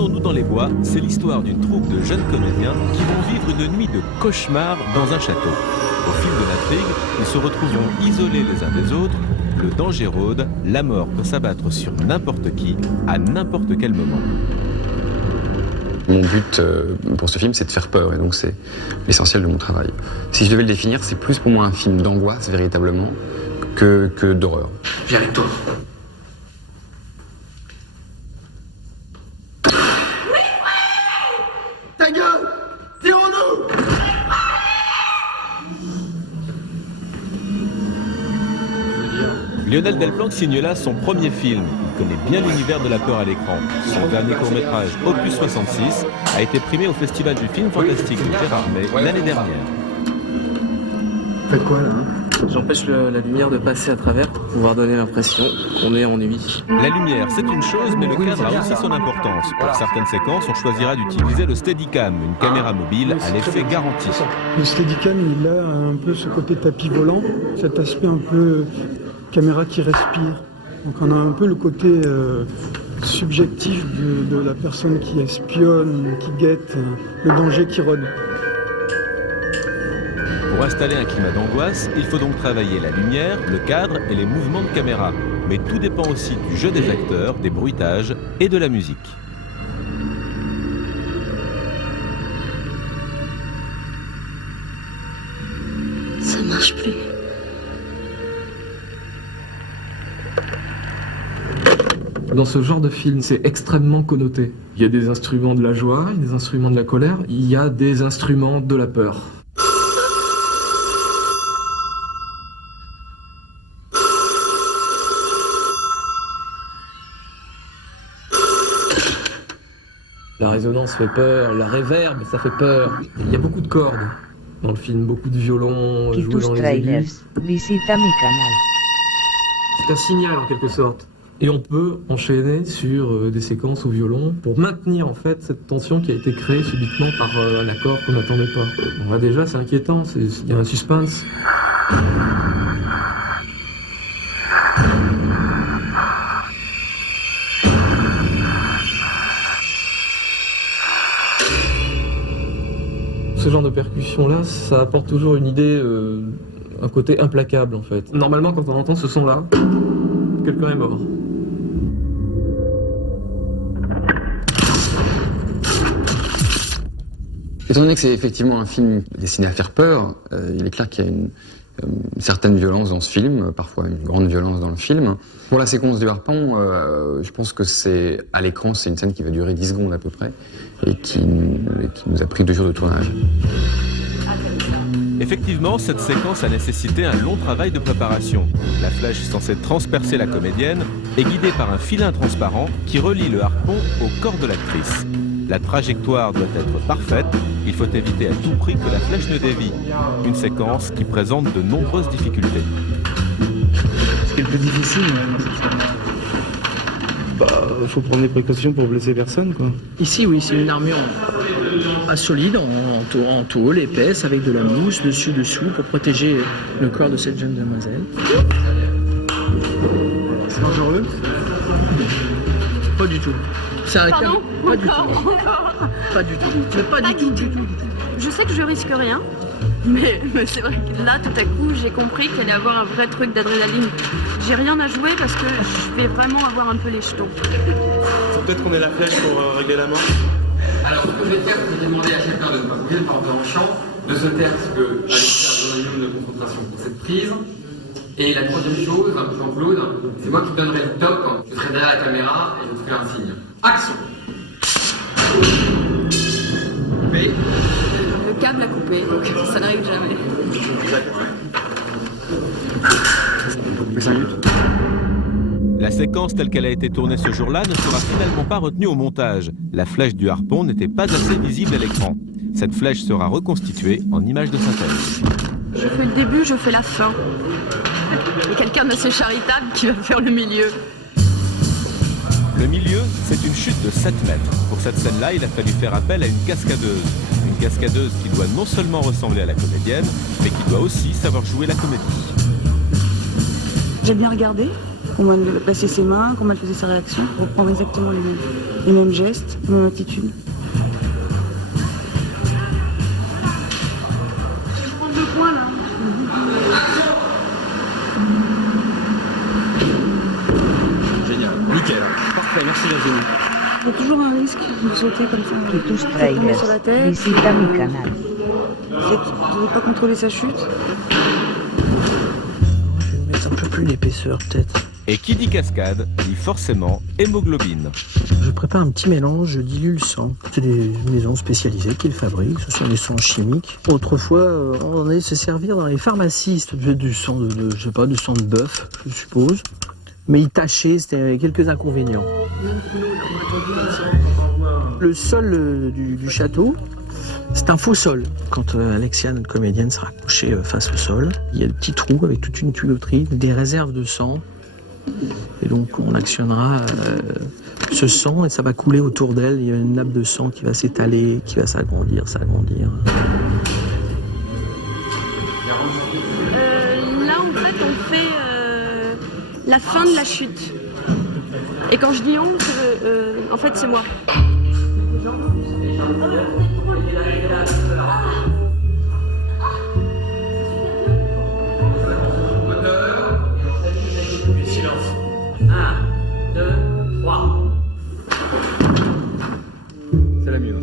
Prenons-nous dans les bois, c'est l'histoire d'une troupe de jeunes comédiens qui vont vivre une nuit de cauchemar dans un château. Au fil de l'intrigue, ils se retrouveront isolés les uns des autres. Le danger rôde, la mort peut s'abattre sur n'importe qui, à n'importe quel moment. Mon but pour ce film, c'est de faire peur, et donc c'est l'essentiel de mon travail. Si je devais le définir, c'est plus pour moi un film d'angoisse, véritablement, que d'horreur. Viens avec toi. Ta gueule! Tirons-nous! Lionel Delplanque signe là son premier film. Il connaît bien l'univers de la peur à l'écran. Son dernier court-métrage, Opus 66, a été primé au Festival du film fantastique de Gérardmer l'année dernière. Faites quoi là? J'empêche la lumière de passer à travers pour pouvoir donner l'impression qu'on est en nuit. La lumière, c'est une chose, mais le cadre a aussi son importance. Pour certaines séquences, on choisira d'utiliser le Steadicam, une caméra mobile à l'effet garanti. Le Steadicam, il a un peu ce côté tapis volant, cet aspect un peu caméra qui respire. Donc on a un peu le côté subjectif de la personne qui espionne, qui guette, le danger qui rôde. Pour installer un climat d'angoisse, il faut donc travailler la lumière, le cadre et les mouvements de caméra. Mais tout dépend aussi du jeu des acteurs, des bruitages et de la musique. Ça marche plus. Dans ce genre de film, c'est extrêmement connoté. Il y a des instruments de la joie, il y a des instruments de la colère, il y a des instruments de la peur. La résonance fait peur, la réverb, ça fait peur. Il y a beaucoup de cordes dans le film, beaucoup de violons joués dans les aigus. Visita mi canal. C'est un signal en quelque sorte. Et on peut enchaîner sur des séquences au violon pour maintenir en fait cette tension qui a été créée subitement par un accord qu'on n'attendait pas. Bon, là déjà c'est inquiétant, il y a un suspense. Ce genre de percussion-là, ça apporte toujours une idée, un côté implacable en fait. Normalement, quand on entend ce son-là, quelqu'un est mort. Étant donné que c'est effectivement un film destiné à faire peur, il est clair qu'il y a une certaine violence dans ce film, parfois une grande violence dans le film. Pour la séquence du harpon, je pense que c'est à l'écran, c'est une scène qui va durer 10 secondes à peu près et qui nous a pris 2 jours de tournage. Effectivement, cette séquence a nécessité un long travail de préparation. La flèche censée transpercer la comédienne est guidée par un filin transparent qui relie le harpon au corps de l'actrice. La trajectoire doit être parfaite, il faut éviter à tout prix que la flèche ne dévie. Une séquence qui présente de nombreuses difficultés. Ce qui est le plus difficile, faut prendre des précautions pour blesser personne, quoi. Ici, oui, c'est une armure solide, en tôle, épaisse, avec de la mousse dessus, pour protéger le corps de cette jeune demoiselle. C'est dangereux? Pas du tout. C'est un Pardon? pas du Encore, tout. encore. Pas du tout. Mais pas du tout, du tout. Je sais que je risque rien, mais c'est vrai que là, tout à coup, j'ai compris qu'il allait y avoir un vrai truc d'adrénaline. J'ai rien à jouer parce que je vais vraiment avoir un peu les jetons. Faut peut-être qu'on ait la flèche pour régler la mort. Alors, ce que je vais faire, c'est demander à chacun de ne pas bouger, par exemple en chant, de se taire, parce que aller faire un minimum de concentration pour cette prise. Et la troisième chose, Jean-Claude, c'est moi qui te donnerai le top, je serai derrière la caméra et je te ferai un signe. Action! Coupé. Le câble a coupé, donc ça n'arrive jamais. Mais 5 minutes. La séquence telle qu'elle a été tournée ce jour-là ne sera finalement pas retenue au montage. La flèche du harpon n'était pas assez visible à l'écran. Cette flèche sera reconstituée en image de synthèse. Je fais le début, je fais la fin. Et quelqu'un d'assez charitable qui va faire le milieu. Le milieu, c'est une chute de 7 mètres. Pour cette scène-là, il a fallu faire appel à une cascadeuse. Une cascadeuse qui doit non seulement ressembler à la comédienne, mais qui doit aussi savoir jouer la comédie. J'ai bien regardé? comment elle plaçait ses mains, comment elle faisait sa réaction, pour reprendre exactement les mêmes gestes, les mêmes attitudes. Je vais prendre 2 points là. Génial, nickel. Parfait, merci Virginie. Il y a toujours un risque de sauter comme ça, Kitus de tomber Trailers, sur la tête. visita mi canal. Vous n'avez pas contrôler sa chute. Je vais mettre un peu plus d'épaisseur peut-être. Et qui dit cascade dit forcément hémoglobine. Je prépare un petit mélange, je dilue le sang. C'est des maisons spécialisées qui le fabriquent, ce sont des sangs chimiques. Autrefois, on allait se servir dans les pharmacies, du sang de, je sais pas, du sang de bœuf, je suppose. Mais il tachait, c'était quelques inconvénients. Le sol du château, c'est un faux sol. Quand Alexia, notre comédienne, sera couchée face au sol, il y a des petits trous avec toute une tuyauterie, des réserves de sang. Et donc on actionnera ce sang et ça va couler autour d'elle. Il y a une nappe de sang qui va s'étaler, qui va s'agrandir. Là, en fait, on fait la fin de la chute. Et quand je dis on, en fait, c'est moi. Silence. 1, 2, 3. C'est la mieux,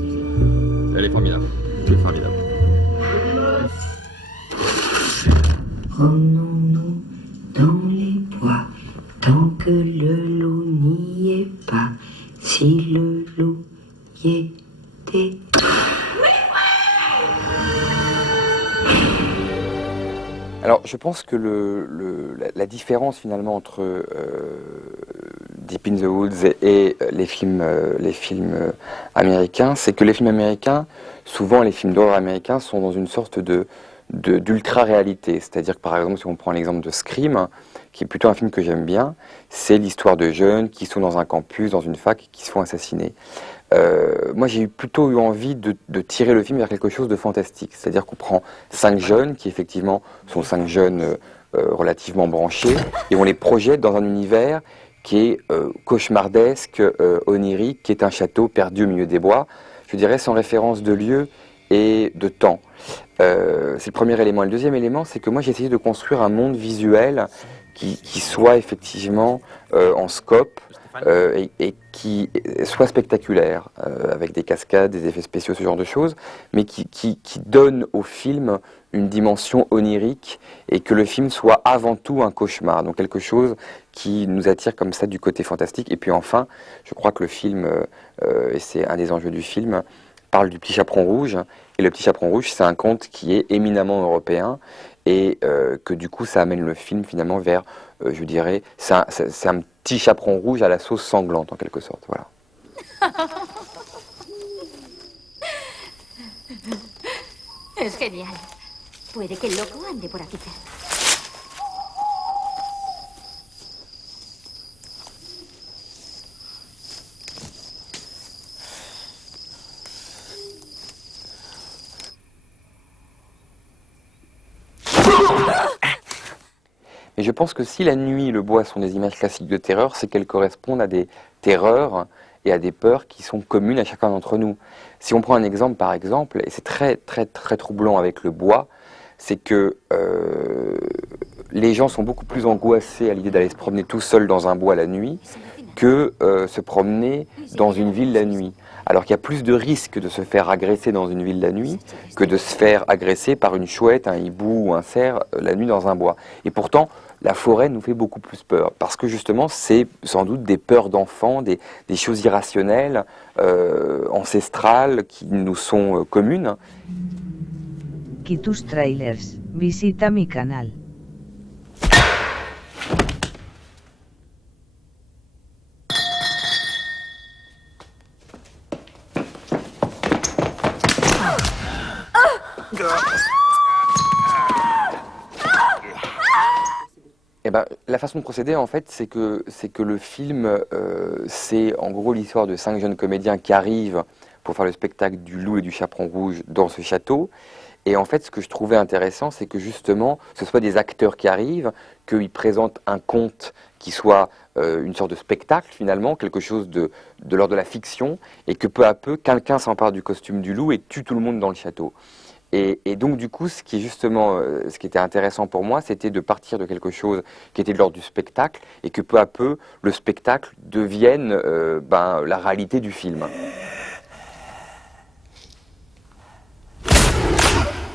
elle est formidable. Tu es formidable. Promenons-nous dans les bois, tant que le loup n'y est pas. Si le loup y était. Alors, je pense que la différence finalement entre Deep in the Woods et les films américains, c'est que les films américains, souvent les films d'horreur américains, sont dans une sorte d'ultra-réalité. C'est-à-dire que par exemple, si on prend l'exemple de Scream, qui est plutôt un film que j'aime bien, c'est l'histoire de jeunes qui sont dans un campus, dans une fac, et qui se font assassiner. Moi, j'ai plutôt eu envie de tirer le film vers quelque chose de fantastique. C'est-à-dire qu'on prend 5 jeunes, qui effectivement sont 5 jeunes relativement branchés, et on les projette dans un univers qui est cauchemardesque, onirique, qui est un château perdu au milieu des bois, je dirais sans référence de lieu et de temps. C'est le premier élément. Et le deuxième élément, c'est que moi, j'ai essayé de construire un monde visuel qui soit effectivement en scope, et qui soit spectaculaire, avec des cascades, des effets spéciaux, ce genre de choses, mais qui donne au film une dimension onirique et que le film soit avant tout un cauchemar, donc quelque chose qui nous attire comme ça du côté fantastique. Et puis enfin, je crois que le film, et c'est un des enjeux du film, parle du Petit Chaperon Rouge, et le Petit Chaperon Rouge, c'est un conte qui est éminemment européen, et que du coup ça amène le film finalement vers, je dirais, c'est un petit chaperon rouge à la sauce sanglante en quelque sorte, voilà. Es genial. Puede que el loco ande por aquí. Mais je pense que si la nuit et le bois sont des images classiques de terreur, c'est qu'elles correspondent à des terreurs et à des peurs qui sont communes à chacun d'entre nous. Si on prend un exemple par exemple, et c'est très troublant avec le bois, c'est que les gens sont beaucoup plus angoissés à l'idée d'aller se promener tout seul dans un bois la nuit que se promener dans une ville la nuit. Alors qu'il y a plus de risques de se faire agresser dans une ville la nuit que de se faire agresser par une chouette, un hibou ou un cerf la nuit dans un bois. Et pourtant, la forêt nous fait beaucoup plus peur, parce que justement, c'est sans doute des peurs d'enfants, des choses irrationnelles, ancestrales, qui nous sont communes. Kitus Trailers, visita mi canal. Eh ben, la façon de procéder, en fait, c'est que le film, c'est en gros l'histoire de 5 jeunes comédiens qui arrivent pour faire le spectacle du loup et du chaperon rouge dans ce château. Et en fait, ce que je trouvais intéressant, c'est que justement, ce soit des acteurs qui arrivent, qu'ils présentent un conte qui soit une sorte de spectacle finalement, quelque chose de l'ordre de la fiction, et que peu à peu, quelqu'un s'empare du costume du loup et tue tout le monde dans le château. Et donc du coup, ce qui était intéressant pour moi, c'était de partir de quelque chose qui était de l'ordre du spectacle, et que peu à peu, le spectacle devienne la réalité du film.